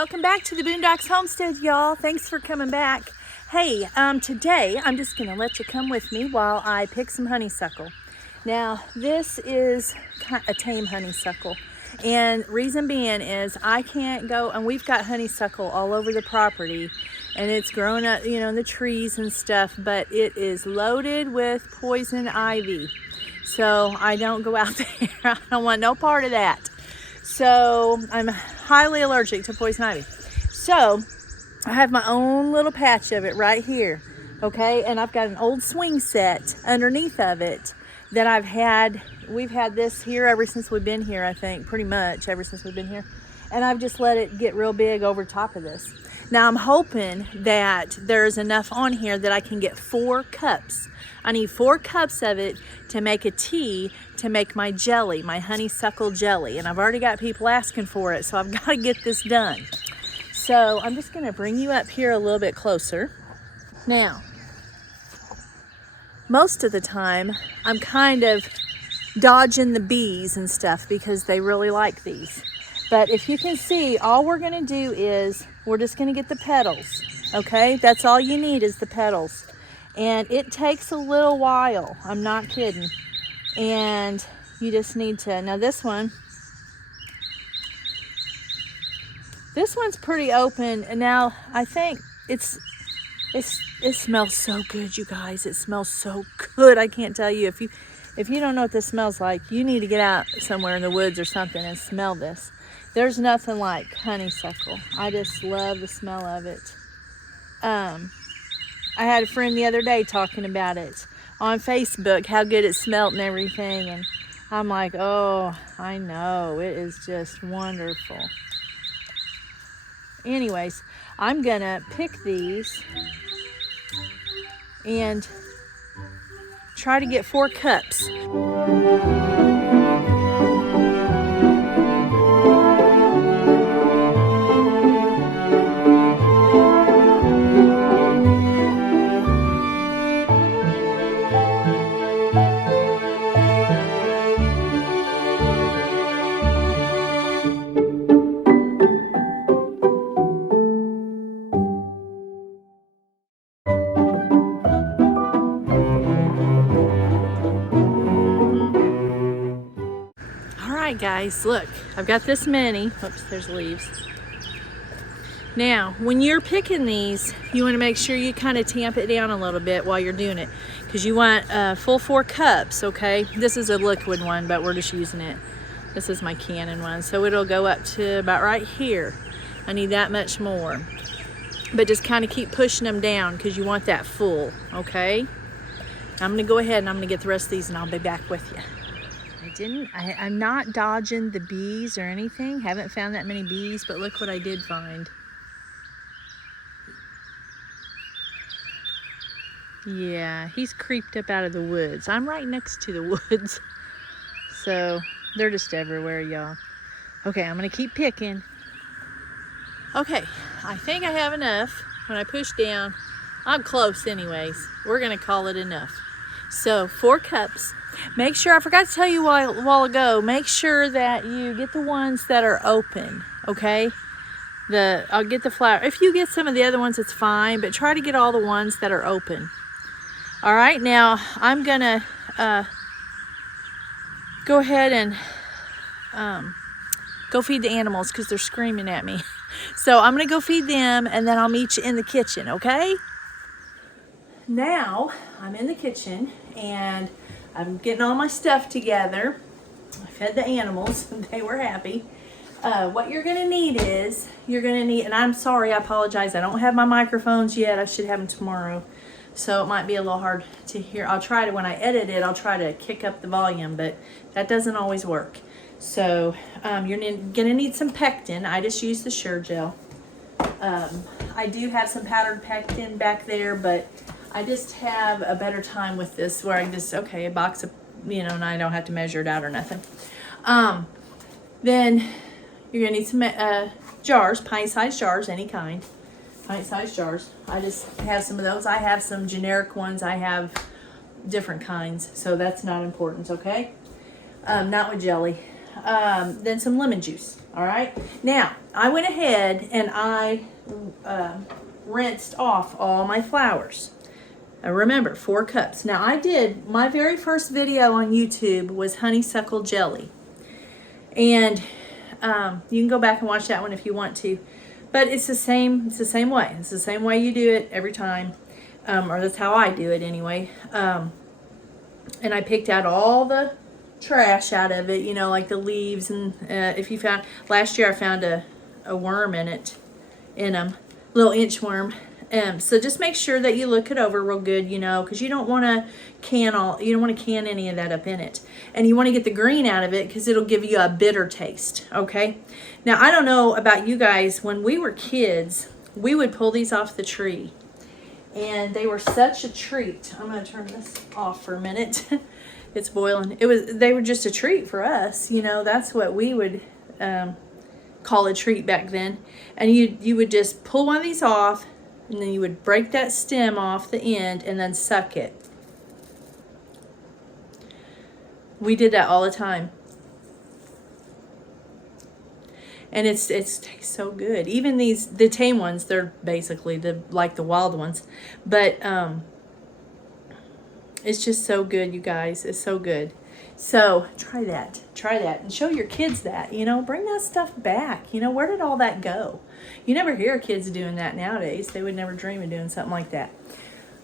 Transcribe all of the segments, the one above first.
Welcome back to the Boondocks Homestead, y'all. Thanks for coming back. Hey, today I'm just gonna let you come with me while I pick some honeysuckle. Now, this is a tame honeysuckle, and reason being is I can't go, and we've got honeysuckle all over the property, and it's growing up, in the trees and stuff, but it is loaded with poison ivy. So I don't go out there. I don't want no part of that. So I'm highly allergic to poison ivy. So I have my own little patch of it right here, okay? And I've got an old swing set underneath of it that we've had this here ever since we've been here, I think, pretty much ever since we've been here. And I've just let it get real big over top of this. Now I'm hoping that there's enough on here that I can get 4 cups. I need 4 cups of it to make a tea to make my jelly, my honeysuckle jelly. And I've already got people asking for it, so I've got to get this done. So I'm just going to bring you up here a little bit closer. Now, most of the time, I'm kind of dodging the bees and stuff because they really like these. But if you can see, all we're going to do is we're just going to get the petals, okay? That's all you need is the petals. And it takes a little while. I'm not kidding. And you just need to, now this one's pretty open. And now I think it smells so good, you guys. It smells so good. I can't tell you. If you don't know what this smells like, you need to get out somewhere in the woods or something and smell this. There's nothing like honeysuckle. I just love the smell of it. I had a friend the other day talking about it on Facebook, how good it smelled and everything. And I'm like, oh, I know. It is just wonderful. Anyways, I'm going to pick these and try to get 4 cups. Guys, look, I've got this many. Oops, there's leaves. Now, when you're picking these, you want to make sure you kind of tamp it down a little bit while you're doing it, because you want full 4 cups, okay? This is a liquid one, but we're just using it. This is my Cannon one, so it'll go up to about right here. I need that much more, but just kind of keep pushing them down because you want that full, okay? I'm gonna go ahead and I'm gonna get the rest of these and I'll be back with you. I'm not dodging the bees or anything. Haven't found that many bees, but look what I did find. Yeah, he's creeped up out of the woods. I'm right next to the woods. So they're just everywhere, y'all. Okay, I'm gonna keep picking. Okay, I think I have enough. When I push down, I'm close anyways. We're gonna call it enough. So 4 cups. Make sure, I forgot to tell you a while ago, make sure that you get the ones that are open, okay? I'll get the flower. If you get some of the other ones, it's fine, but try to get all the ones that are open. All right, now I'm gonna go ahead and go feed the animals because they're screaming at me. So I'm gonna go feed them and then I'll meet you in the kitchen, okay? Now I'm in the kitchen and I'm getting all my stuff together. I fed the animals and they were happy. What you're gonna need is, and I'm sorry, I apologize, I don't have my microphones yet. I should have them tomorrow. So it might be a little hard to hear. I'll try to, when I edit it, I'll try to kick up the volume, but that doesn't always work. So you're gonna need some pectin. I just use the Sure Gel. I do have some powdered pectin back there, but I just have a better time with this where I just, okay, a box of, and I don't have to measure it out or nothing. Then you're gonna need some jars, pint-sized jars, any kind. Pint-sized jars. I just have some of those. I have some generic ones. I have different kinds, so that's not important, okay? Not with jelly. then some lemon juice. All right. Now, I went ahead and I rinsed off all my flowers. Remember, 4 cups. Now, I did, my very first video on YouTube was honeysuckle jelly. And you can go back and watch that one if you want to. But it's the same way. It's the same way you do it every time. Or that's how I do it anyway. And I picked out all the trash out of it, you know, like the leaves. And if you found, last year I found a worm in them, little inchworm. So just make sure that you look it over real good, you know, because you don't want to can any of that up in it. And you want to get the green out of it because it'll give you a bitter taste, okay? Now, I don't know about you guys. When we were kids, we would pull these off the tree. And they were such a treat. I'm going to turn this off for a minute. It's boiling. They were just a treat for us. You know, that's what we would call a treat back then. And you would just pull one of these off, and then you would break that stem off the end and then suck it. We did that all the time. And it tastes so good. Even the tame ones, they're basically like the wild ones. But it's just so good, you guys. It's so good. So try that. Try that. And show your kids that. You know, bring that stuff back. You know, where did all that go? You never hear kids doing that nowadays. They would never dream of doing something like that.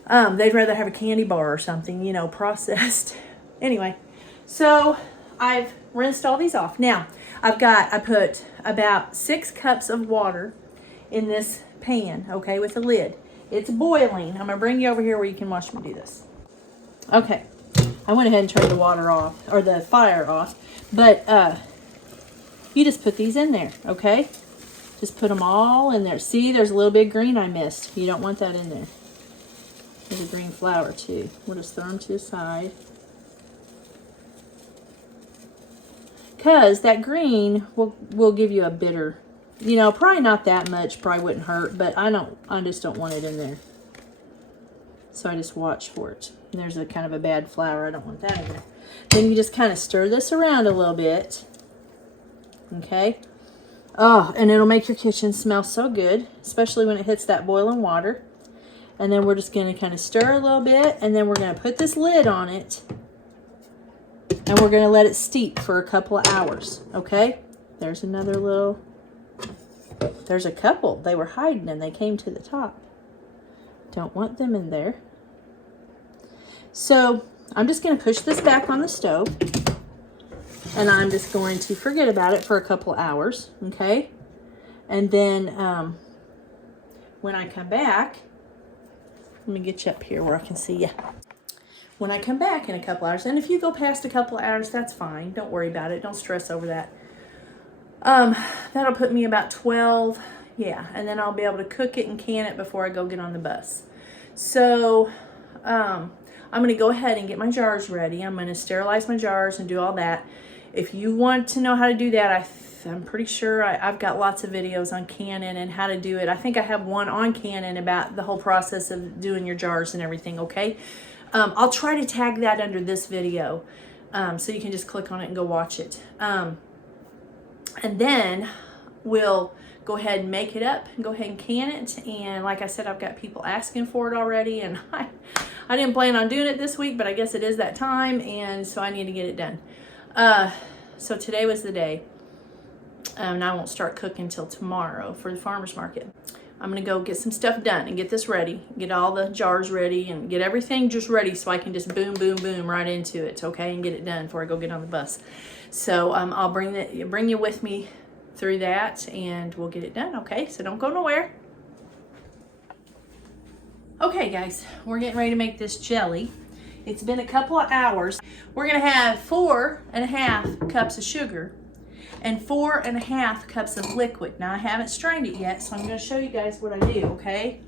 They'd rather have a candy bar or something, you know, processed. Anyway, so I've rinsed all these off. Now, I put about 6 cups of water in this pan, okay, with a lid. It's boiling. I'm going to bring you over here where you can watch me do this. Okay. I went ahead and turned the water off, or the fire off, but you just put these in there, okay? Just put them all in there. See, there's a little bit of green I missed. You don't want that in there. There's a green flower too. We'll just throw them to the side. Because that green will give you a bitter, you know, probably not that much, probably wouldn't hurt, but I just don't want it in there. So I just watch for it. And there's a kind of a bad flower. I don't want that in there. Then you just kind of stir this around a little bit. Okay. Oh, and it'll make your kitchen smell so good, especially when it hits that boiling water. And then we're just going to kind of stir a little bit, and then we're going to put this lid on it. And we're going to let it steep for a couple of hours. Okay. There's another little, there's a couple. They were hiding and they came to the top. Don't want them in there. So I'm just going to push this back on the stove, and I'm just going to forget about it for a couple hours, okay? And then when I come back, let me get you up here where I can see you. When I come back in a couple hours, and if you go past a couple hours, that's fine. Don't worry about it. Don't stress over that. That'll put me about 12, yeah, and then I'll be able to cook it and can it before I go get on the bus. So I'm going to go ahead and get my jars ready. I'm going to sterilize my jars and do all that. If you want to know how to do that, I'm pretty sure I've got lots of videos on Canon and how to do it. I think I have one on Canon about the whole process of doing your jars and everything, okay? I'll try to tag that under this video so you can just click on it and go watch it. And then we'll go ahead and make it up and go ahead and can it. And like I said, I've got people asking for it already, and I didn't plan on doing it this week, but I guess it is that time, and so I need to get it done. So today was the day, and I won't start cooking till tomorrow for the farmer's market. I'm going to go get some stuff done and get this ready, get all the jars ready, and get everything just ready so I can just boom, boom, boom right into it, okay, and get it done before I go get on the bus. So I'll bring you with me through that, and we'll get it done, okay? So don't go nowhere. Okay, guys, we're getting ready to make this jelly. It's been a couple of hours. We're going to have 4.5 cups of sugar and 4.5 cups of liquid. Now, I haven't strained it yet, so I'm going to show you guys what I do, okay?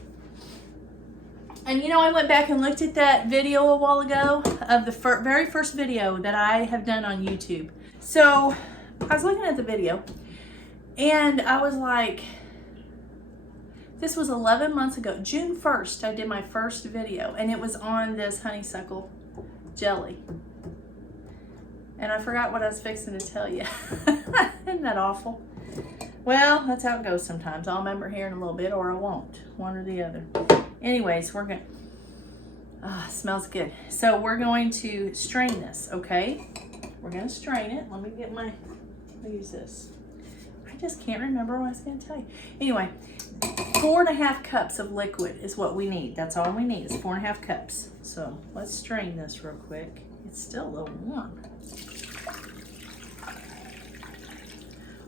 And you know, I went back and looked at that video a while ago of the very first video that I have done on YouTube. So I was looking at the video, and I was like, this was 11 months ago. June 1st, I did my first video, and it was on this honeysuckle jelly. And I forgot what I was fixing to tell you. Isn't that awful? Well, that's how it goes sometimes. I'll remember here in a little bit, or I won't. One or the other. Anyways, we're going to... smells good. So we're going to strain this, okay? We're going to strain it. Let me get my... I'll use this. I just can't remember what I was going to tell you. Anyway, 4.5 cups of liquid is what we need. That's all we need is 4.5 cups. So let's strain this real quick. It's still a little warm.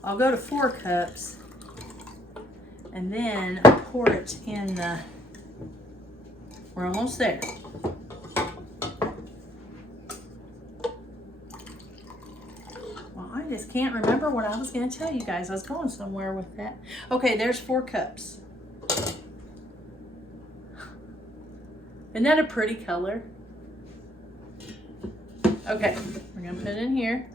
I'll go to 4 cups and then pour it in the, we're almost there. Well, I just can't remember what I was going to tell you guys. I was going somewhere with that. Okay, there's 4 cups. Isn't that a pretty color? Okay, we're going to put it in here.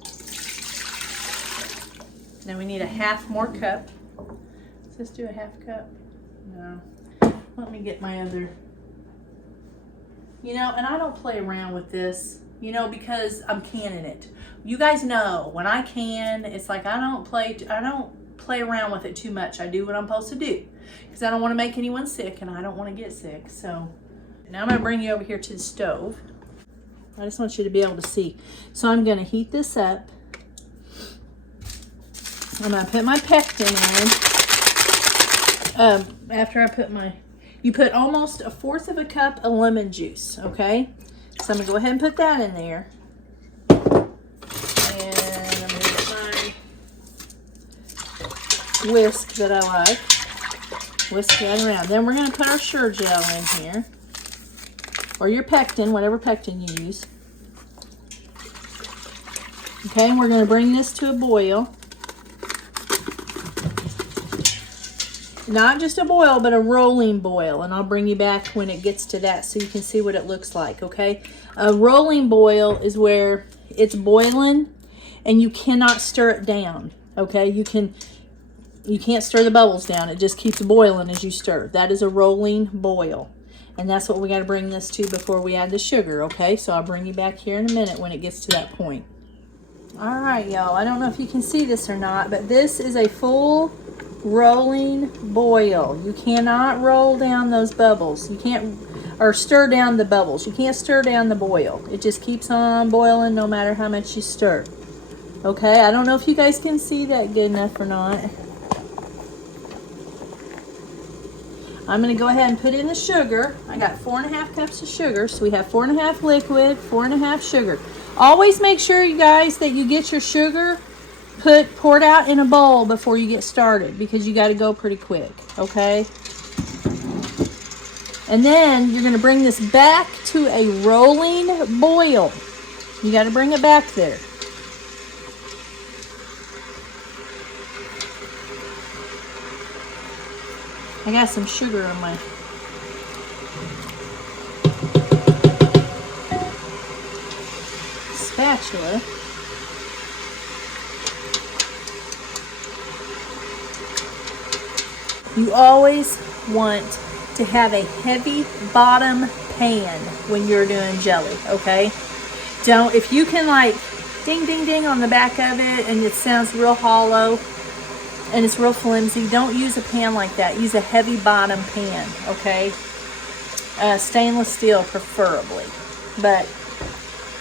Now we need a half more cup. Let's just do a half cup. No. Let me get my other. You know, and I don't play around with this, you know, because I'm canning it. You guys know when I can, it's like I don't play around with it too much. I do what I'm supposed to do because I don't want to make anyone sick and I don't want to get sick. So now I'm going to bring you over here to the stove. I just want you to be able to see. So I'm going to heat this up. I'm going to put my pectin in. After I put my, you put almost 1/4 cup of lemon juice, okay? So I'm going to go ahead and put that in there. And I'm going to get my whisk that I like. Whisk that around. Then we're going to put our Sure Gel in here. Or your pectin, whatever pectin you use. Okay, and we're going to bring this to a boil. Not just a boil, but a rolling boil. And I'll bring you back when it gets to that so you can see what it looks like, okay? A rolling boil is where it's boiling and you cannot stir it down, okay? You can't stir the bubbles down. It just keeps boiling as you stir. That is a rolling boil. And that's what we got to bring this to before we add the sugar, okay? So I'll bring you back here in a minute when it gets to that point. All right, y'all. I don't know if you can see this or not, but this is a full rolling boil. You cannot roll down those bubbles. You can't, or stir down the bubbles. You can't stir down the boil. It just keeps on boiling no matter how much you stir. Okay, I don't know if you guys can see that good enough or not. I'm going to go ahead and put in the sugar. I got 4.5 cups of sugar. So we have 4.5 liquid, 4.5 sugar. Always make sure, you guys, that you get your sugar poured out in a bowl before you get started because you got to go pretty quick, okay? And then you're going to bring this back to a rolling boil. You got to bring it back there. I got some sugar on my spatula. You always want to have a heavy bottom pan when you're doing jelly, okay? Don't, if you can like ding, ding, ding on the back of it and it sounds real hollow and it's real flimsy, don't use a pan like that. Use a heavy bottom pan, okay? Stainless steel preferably. But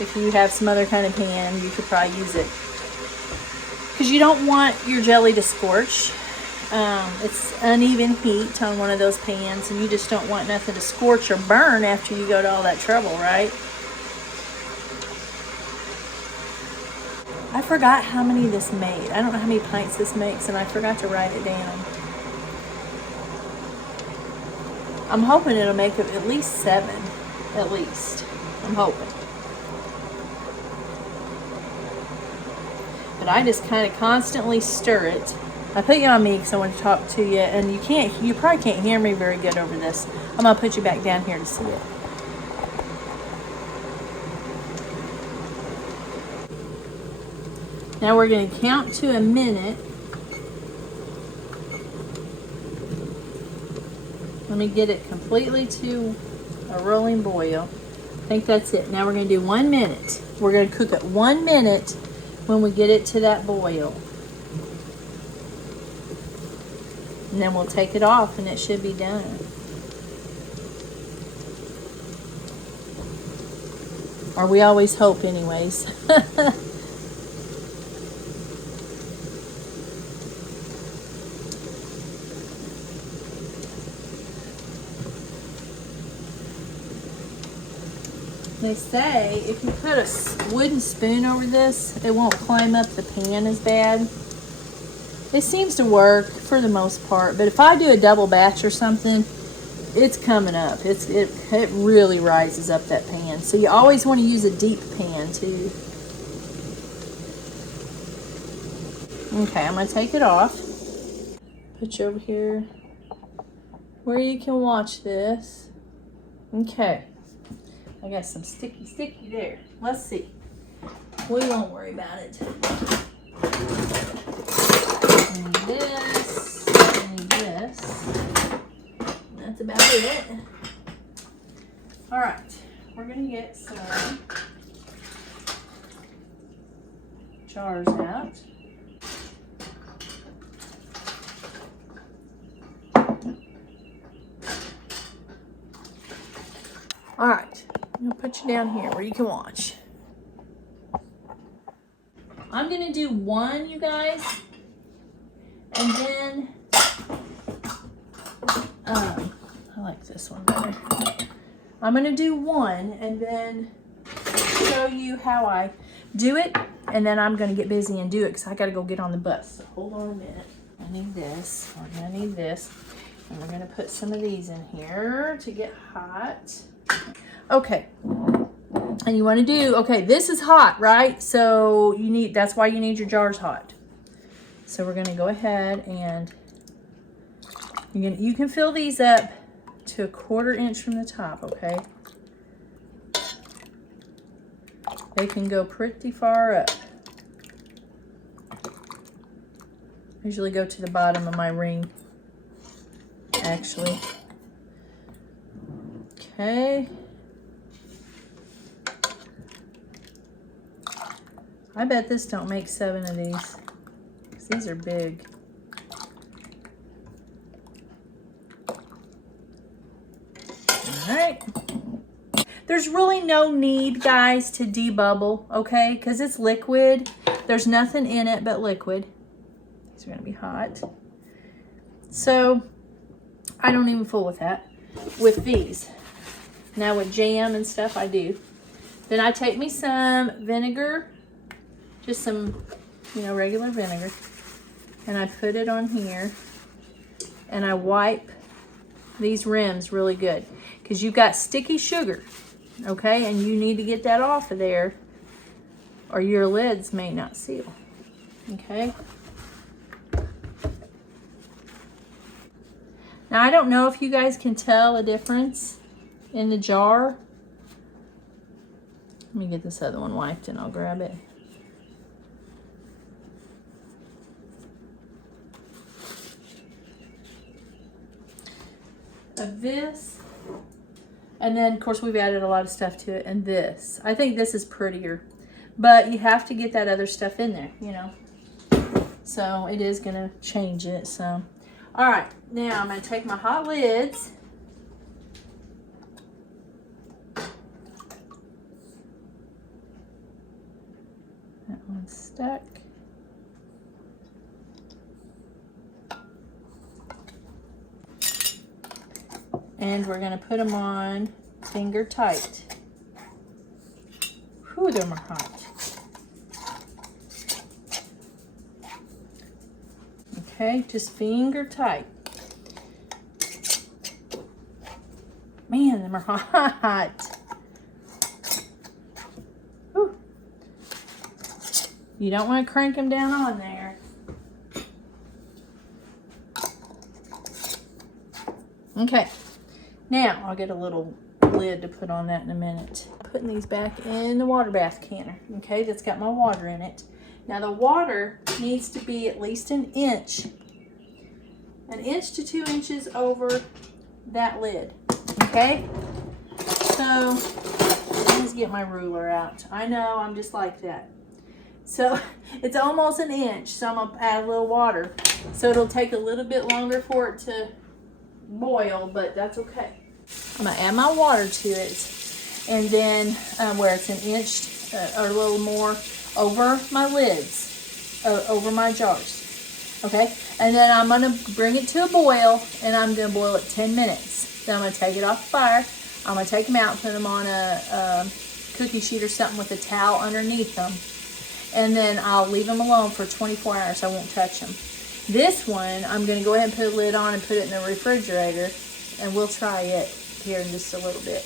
if you have some other kind of pan, you could probably use it. Because you don't want your jelly to scorch. It's uneven heat on one of those pans, and you just don't want nothing to scorch or burn after you go to all that trouble, right? I forgot how many this made. I don't know how many pints this makes, and I forgot to write it down. I'm hoping it'll make at least 7, at least. I'm hoping. But I just kind of constantly stir it. I put you on me because I want to talk to you, and you probably can't hear me very good over this. I'm going to put you back down here to see it. Now we're going to count to a minute. Let me get it completely to a rolling boil. I think that's it. Now we're going to do 1 minute. We're going to cook it 1 minute when we get it to that boil. And then we'll take it off and it should be done. Or we always hope anyways. They say if you put a wooden spoon over this, it won't climb up the pan as bad. It seems to work for the most part, but if I do a double batch or something, it's coming up. It really rises up that pan. So you always want to use a deep pan too. Okay, I'm gonna take it off. Put you over here where you can watch this. Okay. I got some sticky there. Let's see. We won't worry about it. And this, and this. That's about it. All right, we're gonna get some jars out. All right, I'm gonna put you down here where you can watch. I'm gonna do one, you guys, and then I like this one better. I'm gonna do one and then show you how I do it, and then I'm gonna get busy and do it because I gotta go get on the bus. So hold on a minute. I need this. We're gonna need this, and we're gonna put some of these in here to get hot. Okay, and you want to do, okay, this is hot, right? So that's why you need your jars hot. So we're going to go ahead and you can fill these up to 1/4 inch from the top, okay? They can go pretty far up. I usually go to the bottom of my ring, actually. Okay. I bet this don't make 7 of these, because these are big. All right. There's really no need, guys, to debubble, okay? Because it's liquid. There's nothing in it but liquid. These are going to be hot. So I don't even fool with that. With these. Now with jam and stuff, I do. Then I take me some vinegar, just some, regular vinegar, and I put it on here, and I wipe these rims really good, because you've got sticky sugar, okay, and you need to get that off of there, or your lids may not seal, okay. Now I don't know if you guys can tell a difference in the jar. Let me get this other one wiped and I'll grab it. Of this, and then of course we've added a lot of stuff to it, and this. I think this is prettier, but you have to get that other stuff in there, so it is gonna change it. So all right, now I'm gonna take my hot lids that one's stuck. And we're going to put them on finger tight. Whew, them are hot. Okay, just finger tight. Man, them are hot. Whew. You don't want to crank them down on there. Okay. Now, I'll get a little lid to put on that in a minute. Putting these back in the water bath canner, okay, that's got my water in it. Now, the water needs to be at least an inch to 2 inches over that lid, okay? So, these get my ruler out. I know, I'm just like that. So it's almost an inch, so I'm gonna add a little water. So it'll take a little bit longer for it to boil, but that's okay. I'm gonna add my water to it, and then where it's an inch or a little more over my lids, over my jars. Okay, and then I'm gonna bring it to a boil, and I'm gonna boil it 10 minutes. Then I'm gonna take it off the fire. I'm gonna take them out, put them on a cookie sheet or something with a towel underneath them, and then I'll leave them alone for 24 hours. I won't touch them. This one, I'm gonna go ahead and put a lid on and put it in the refrigerator, and we'll try it here in just a little bit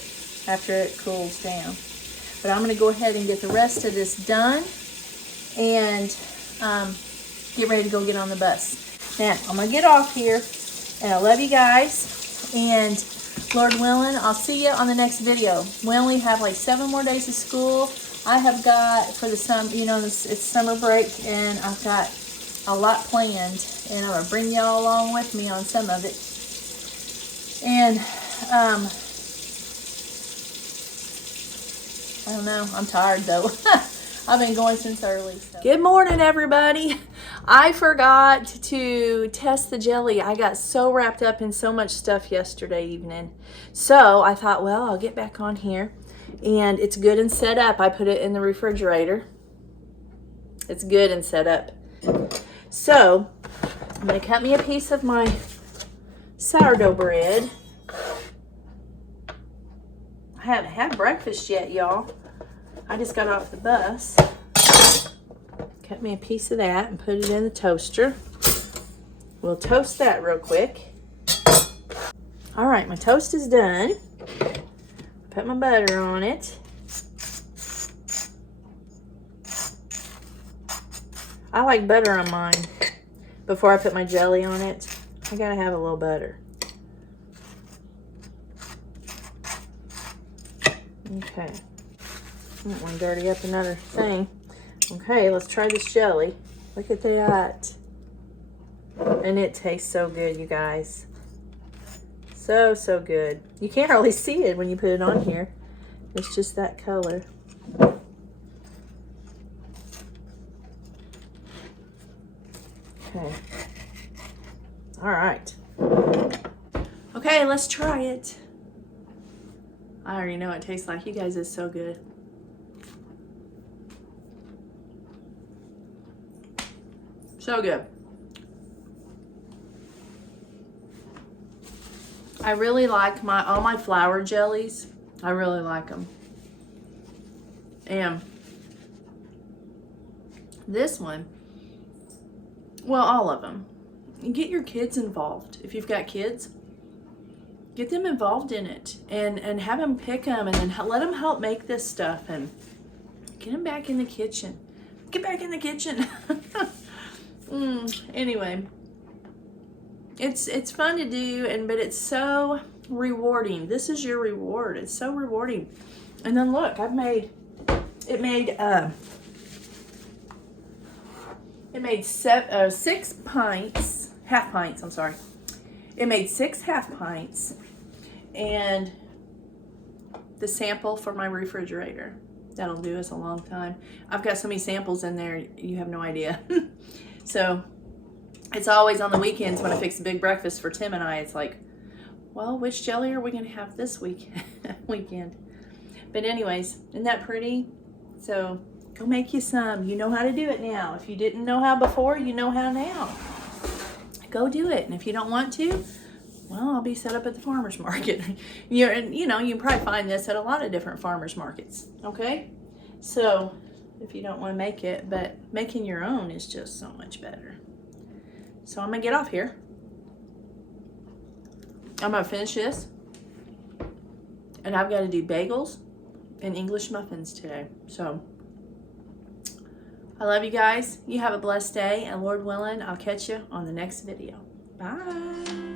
after it cools down. But I'm gonna go ahead and get the rest of this done and get ready to go get on the bus. Now, I'm gonna get off here, and I love you guys, and Lord willing, I'll see you on the next video. We only have like 7 more days of school. I have got, for the summer, you know, it's summer break, and I've got a lot planned, and I'm gonna bring y'all along with me on some of it. And I don't know, I'm tired though. I've been going since early. So. Good morning, everybody. I forgot to test the jelly. I got so wrapped up in so much stuff yesterday evening. So I thought, well, I'll get back on here. And it's good and set up. I put it in the refrigerator. It's good and set up. So I'm going to cut me a piece of my sourdough bread. I haven't had breakfast yet, y'all. I just got off the bus. Cut me a piece of that and put it in the toaster. We'll toast that real quick. All right, my toast is done. Put my butter on it. I like butter on mine. Before I put my jelly on it, I gotta have a little butter. Okay. I don't want to dirty up another thing. Okay, let's try this jelly. Look at that. And it tastes so good, you guys. So, so good. You can't hardly see it when you put it on here. It's just that color. Okay. All right. Okay, let's try it. I already know what it tastes like. You guys, it's so good. So good. I really like all my flour jellies. I really like them. And this one, well, all of them. Get your kids involved. If you've got kids, get them involved in it and have them pick them, and then let them help make this stuff, and get them back in the kitchen. Get back in the kitchen. Anyway, it's fun to do, but it's so rewarding. This is your reward. It's so rewarding. And then look, it made 6 pints, half pints, I'm sorry. It made 6 half pints and the sample for my refrigerator. That'll do us a long time. I've got so many samples in there, you have no idea. So it's always on the weekends when I fix a big breakfast for Tim and I. It's like, well, which jelly are we going to have this weekend? But anyways, isn't that pretty? So go make you some. You know how to do it now. If you didn't know how before, you know how now. Go do it. And if you don't want to, well, I'll be set up at the farmer's market. You can probably find this at a lot of different farmer's markets. Okay? So if you don't want to make it, but making your own is just so much better. So I'm going to get off here. I'm going to finish this. And I've got to do bagels and English muffins today. So I love you guys. You have a blessed day. And Lord willing, I'll catch you on the next video. Bye.